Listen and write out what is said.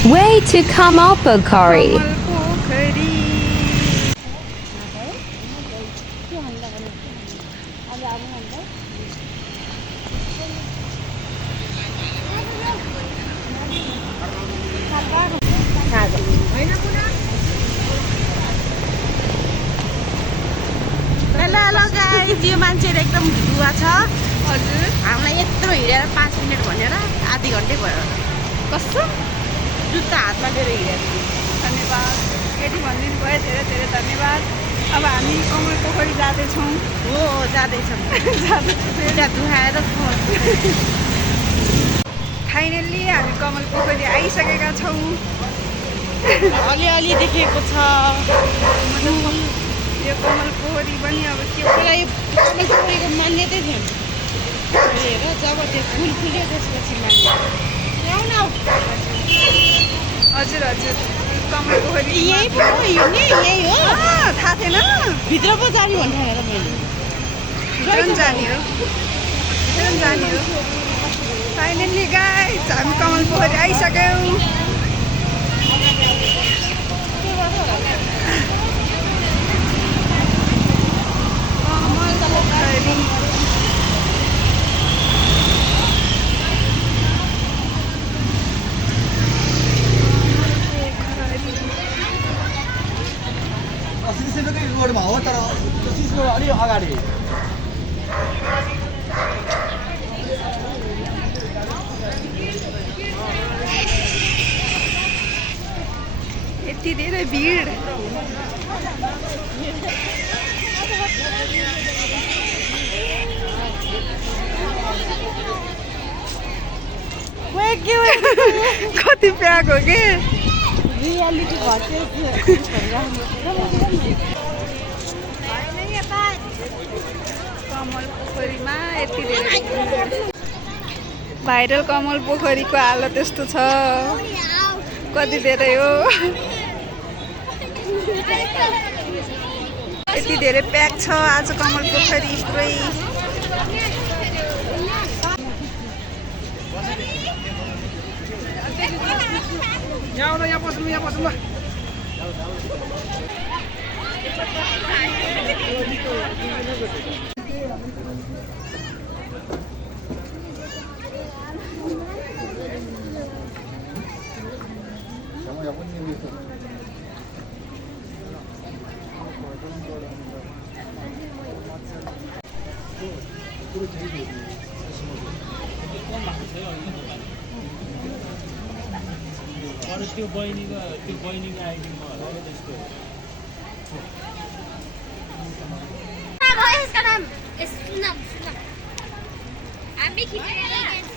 Way to Kamalpokori. Hello guys, यो मान्छेहरु एकदम दुवा छ हजुर हामीलाई यत्रो हिँडेर 5 मिनेट भनेर आधी घण्टै भयो कस्तो जुत्ता हातमा लिएर हिँडेर धन्यवाद यति भन्दिनु भयो धेरै धेरै धन्यवाद अब हामी कमल पोखरी जाँदै छौं हो जाँदै छौं त्यहाँ दुहाएर फाइनली हामी कमल पोखरी आइसकेका छौं अलि देखेको छ यो कमल पोखरी पनि अब के होला यो कमल पोखरीको मान्यतै थिएन हेर जब त्यो फुल फुल्यो त्यसपछि मान्यता ल्याउ न हजुर कमल पोखरी यही पो हो यो नि यही हो थाहा थिएन भित्र पो जाने भन्थे हेर मैले जाने हो फाइनली गाइस हामी कमल पोखरी आइसक्यौं रोडमा हो तर सिस्नो अलि अगाडि यति धेरै भिड कति प्याक हो कि रियालिटी कमल पोखरीमा यति धेरै भाइरल कमल पोखरीको हालत यस्तो छ कति धेरै हो यति धेरै प्याक छ आज कमल पोखरी पुरै यहाँ बस्नु ल त्यो बहिनीको आइडीमा होला त्यस्तो इसका नाम हामी खिचेर